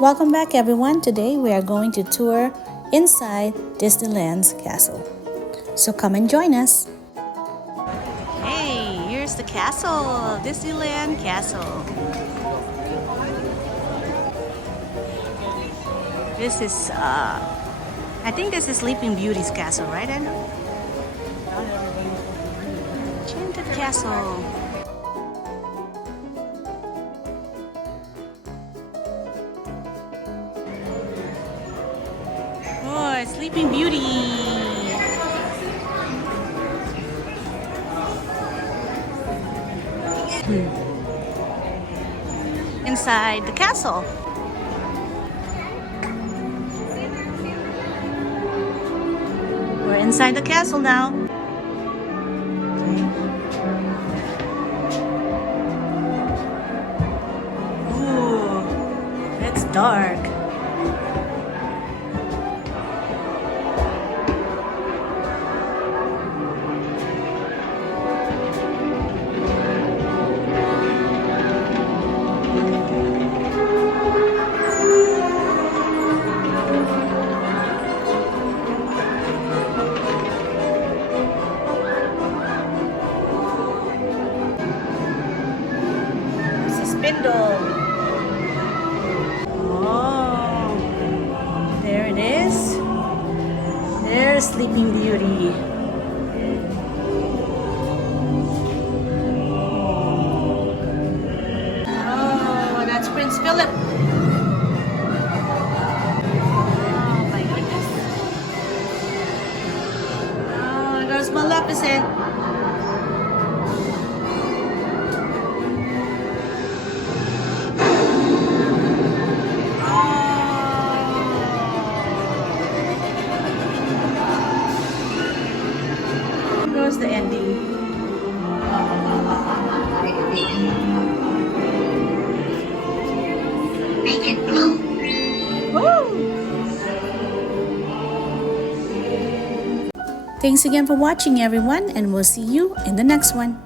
Welcome back everyone. Today we are going to tour inside Disneyland's castle. So come and join us. Hey, here's the castle, Disneyland Castle. This is, I think this is Sleeping Beauty's castle, right, Anna? Enchanted Castle. Oh, Sleeping Beauty. Inside the castle. We're inside the castle now. Ooh, it's dark. Spindle. Oh, there it is. There's Sleeping Beauty. Oh, that's Prince Philip. Oh my goodness. Oh, there's Maleficent. Here's the ending. Make it blue. Woo! Thanks again for watching everyone, and we'll see you in the next one.